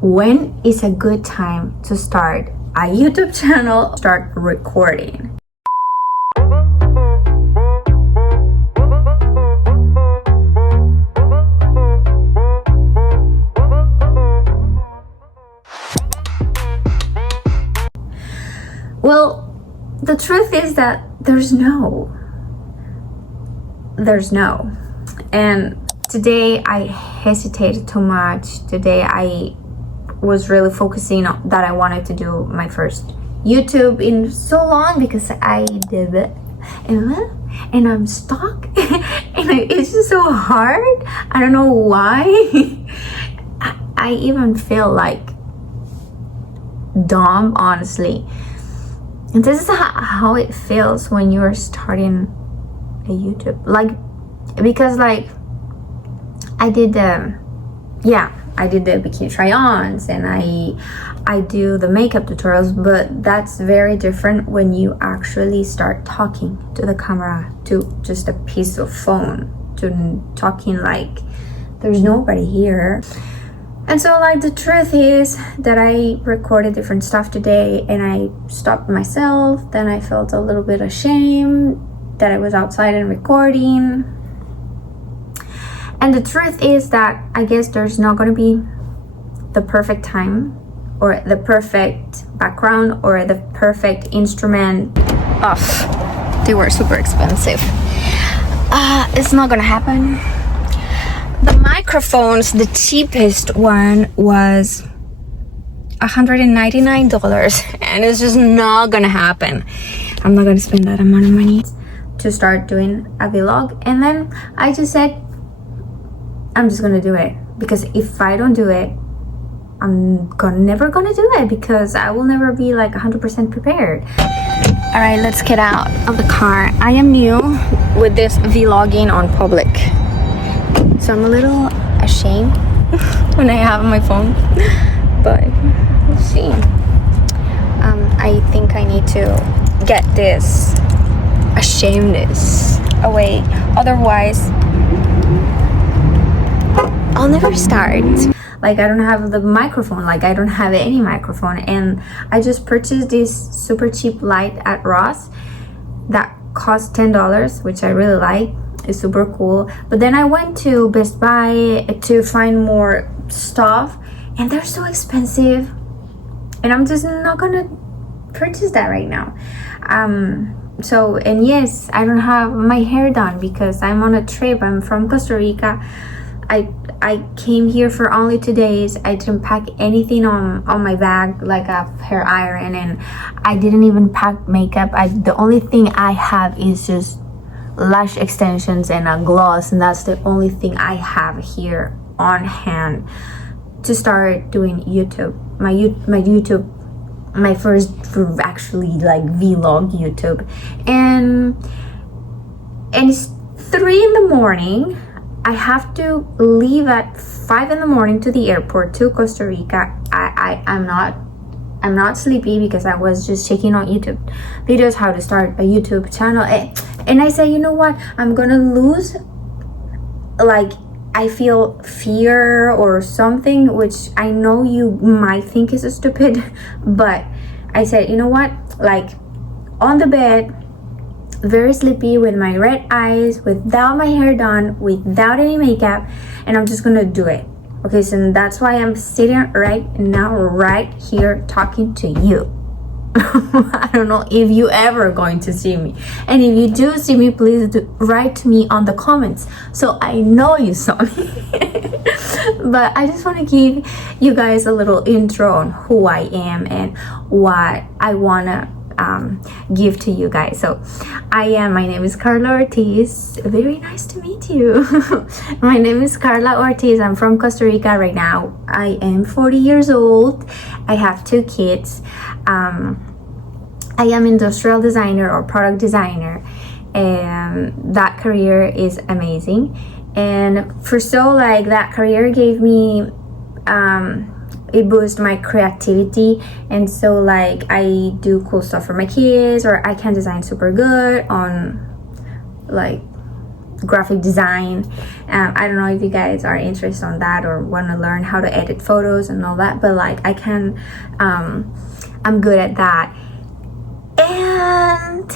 when is a good time to start a YouTube channel, start recording? Well, the truth is that there's no. And today I hesitated too much. Today I was really focusing on that I wanted to do my first YouTube in so long because I did it and I'm stuck and it's just so hard. I don't know why. I even feel like dumb, honestly. And this is how it feels when you're starting a YouTube, because I did the bikini try-ons and I do the makeup tutorials, but that's very different when you actually start talking to the camera, to just a piece of phone, to talking like there's nobody here. And so the truth is that I recorded different stuff today and I stopped myself. Then I felt a little bit ashamed that I was outside and recording. And the truth is that I guess there's not going to be the perfect time or the perfect background or the perfect instrument. They were super expensive. It's not going to happen. The microphones, the cheapest one was $199 and it's just not going to happen. I'm not going to spend that amount of money to start doing a vlog. And then I just said, I'm just gonna do it, because if I don't do it, I'm never gonna do it, because I will never be 100% prepared. All right, let's get out of the car. I am new with this vlogging on public, so I'm a little ashamed when I have my phone, but we'll see. I think I need to get this ashamedness away, otherwise I'll never start. I don't have the microphone, I don't have any microphone, and I just purchased this super cheap light at Ross that cost $10, which I really like. It's super cool. But then I went to Best Buy to find more stuff and they're so expensive, and I'm just not gonna purchase that right now. And yes, I don't have my hair done because I'm on a trip. I'm from Costa Rica. I came here for only 2 days. I didn't pack anything on my bag, like a hair iron, and I didn't even pack makeup. The only thing I have is just lash extensions and a gloss, and that's the only thing I have here on hand to start doing YouTube. My first actually vlog YouTube, and it's 3 in the morning. I have to leave at 5 in the morning to the airport to Costa Rica. I'm not sleepy because I was just checking on YouTube videos how to start a YouTube channel, and I say, you know what, I'm gonna lose, I feel fear or something, which I know you might think is stupid, but I said, you know what, on the bed, very sleepy with my red eyes, without my hair done, without any makeup, and I'm just gonna do it. Okay, so that's why I'm sitting right now, right here, talking to you. I don't know if you ever going to see me, and if you do see me, please write to me on the comments so I know you saw me. But I just want to give you guys a little intro on who I am and what I want to give to you guys. So my name is Carla Ortiz. Very nice to meet you. My name is Carla Ortiz. I'm from Costa Rica right now. I am 40 years old. I have 2 kids. I am industrial designer or product designer, and that career is amazing. And for that career gave me it boosted my creativity, and so I do cool stuff for my kids, or I can design super good on graphic design. I don't know if you guys are interested on that or want to learn how to edit photos and all that, but like I can, I'm good at that. And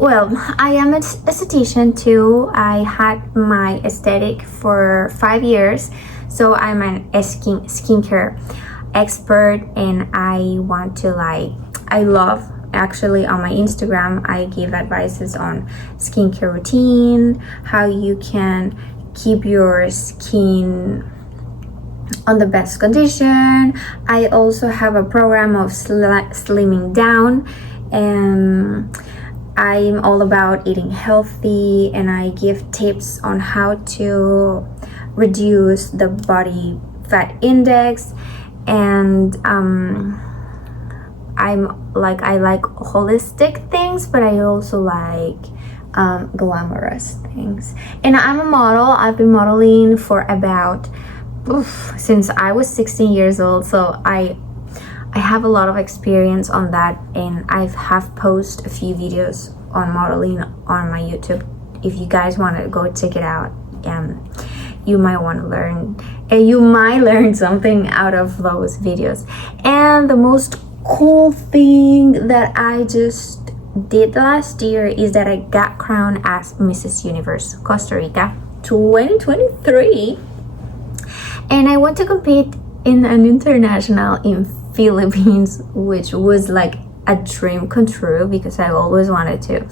well, I am an esthetician too. I had my aesthetic for 5 years, so I'm an skincare expert, and I want to I love, actually, on my Instagram I give advices on skincare routine, how you can keep your skin on the best condition. I also have a program of slimming down, and I'm all about eating healthy, and I give tips on how to reduce the body fat index. And I like holistic things, but I also like glamorous things. And I'm a model. I've been modeling for about since I was 16 years old, so I have a lot of experience on that, and I have posted a few videos on modeling on my YouTube. If you guys want to go check it out, you might want to learn, and you might learn something out of those videos. And the most cool thing that I just did last year is that I got crowned as Mrs. Universe Costa Rica 2023, and I went to compete in an international in Philippines, which was like a dream come true because I always wanted to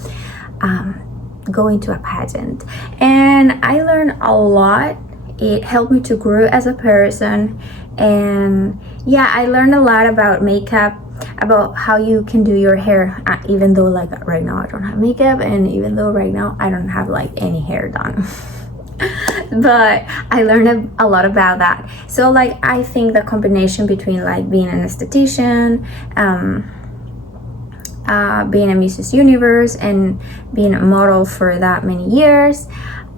go into a pageant, and I learned a lot. It helped me to grow as a person, and yeah, I learned a lot about makeup, about how you can do your hair, even though like right now I don't have makeup, and even though right now I don't have like any hair done. But I learned a lot about that. So like I think the combination between like being an esthetician, being a Mrs. Universe, and being a model for that many years,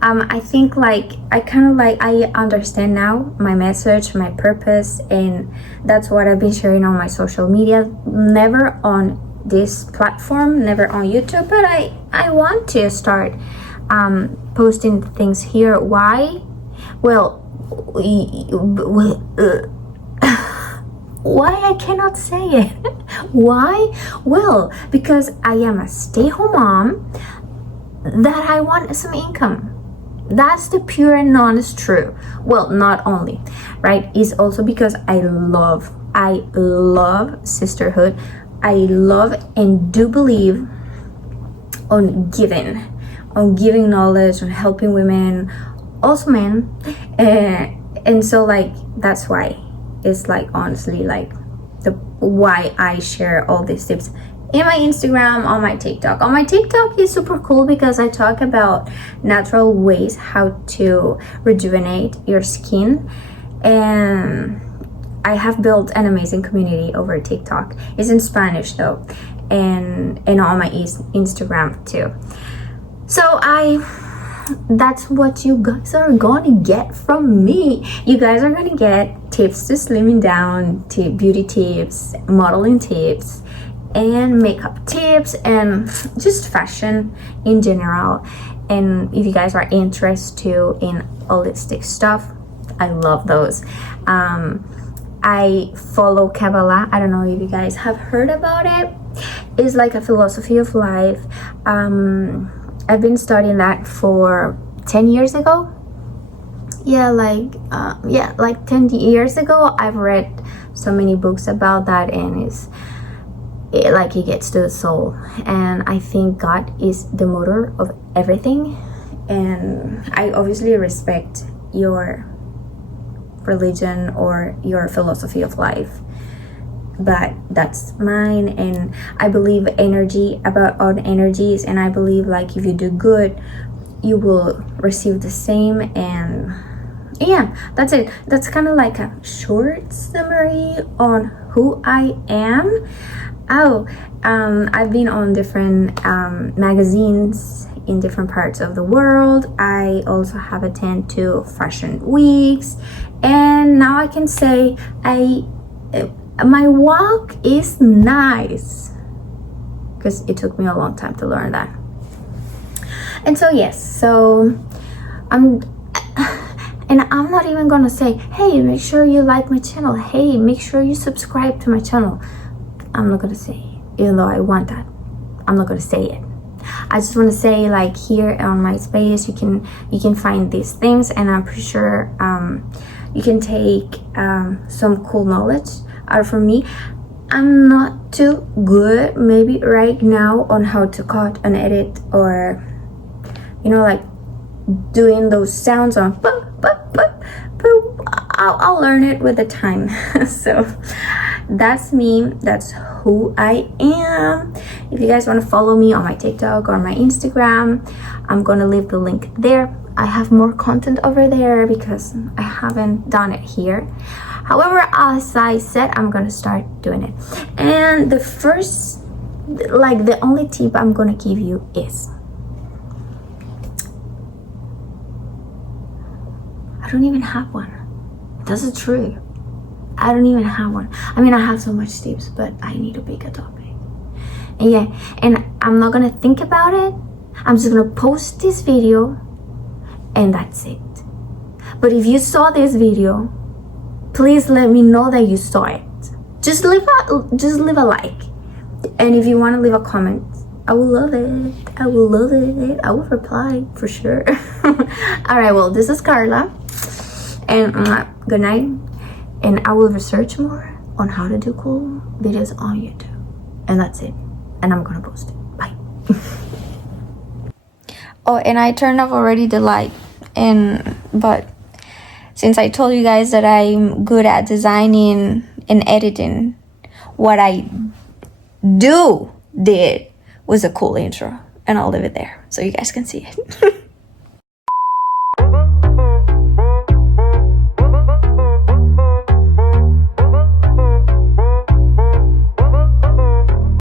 I think like I understand now my message, my purpose, and that's what I've been sharing on my social media. Never on this platform, never on YouTube, but I want to start posting things here. Why? Well, why I cannot say it? Why? Well, because I am a stay-home mom that I want some income. That's the pure and honest truth. Well, not only, right? It's also because I love sisterhood. I love and do believe on giving knowledge, on helping women, also men, and so like that's why it's like honestly like why I share all these tips in my Instagram, on my TikTok. On my TikTok is super cool because I talk about natural ways how to rejuvenate your skin, and I have built an amazing community over TikTok. It's in Spanish though, and on my Instagram too. So that's what you guys are gonna get from me. You guys are gonna get tips to slimming down, beauty tips, modeling tips, and makeup tips, and just fashion in general. And if you guys are interested in holistic stuff, I love those. I follow Kabbalah. I don't know if you guys have heard about it. It's like a philosophy of life. I've been studying that for 10 years ago. Like 10 years ago. I've read so many books about that, and it gets to the soul. And I think God is the motor of everything. And I obviously respect your religion or your philosophy of life, but that's mine. And I believe about all energies, and I believe like if you do good, you will receive the same. And yeah, that's it. That's kind of like a short summary on who I am. I've been on different magazines in different parts of the world. I also have attended to fashion weeks, and now I can say my walk is nice, because it took me a long time to learn that. And so yes, so I'm not even gonna say, hey, make sure you like my channel, hey, make sure you subscribe to my channel. I'm not gonna say, even though I want that, I'm not gonna say it. I just want to say, like, here on my space, you can find these things, and I'm pretty sure you can take some cool knowledge out from me. I'm not too good maybe right now on how to cut and edit, or you know, like doing those sounds on but I'll learn it with the time. So that's me, that's who I am. If you guys want to follow me on my TikTok or my Instagram, I'm gonna leave the link there. I have more content over there because I haven't done it here. However, as I said, I'm gonna start doing it. And the first, like the only tip I'm gonna give you is, I don't even have one. That's true. I don't even have one. I mean, I have so much tips, but I need to pick a topic. And yeah, and I'm not gonna think about it. I'm just gonna post this video, and that's it. But if you saw this video, please let me know that you saw it. Just leave a like, and if you want to leave a comment, I will love it. I will love it. I will reply for sure. All right, well, this is Carla, and good night. And I will research more on how to do cool videos on YouTube, and that's it. And I'm gonna post it. Bye. Oh, and I turned off already the light, but since I told you guys that I'm good at designing and editing, what I did was a cool intro, and I'll leave it there so you guys can see it.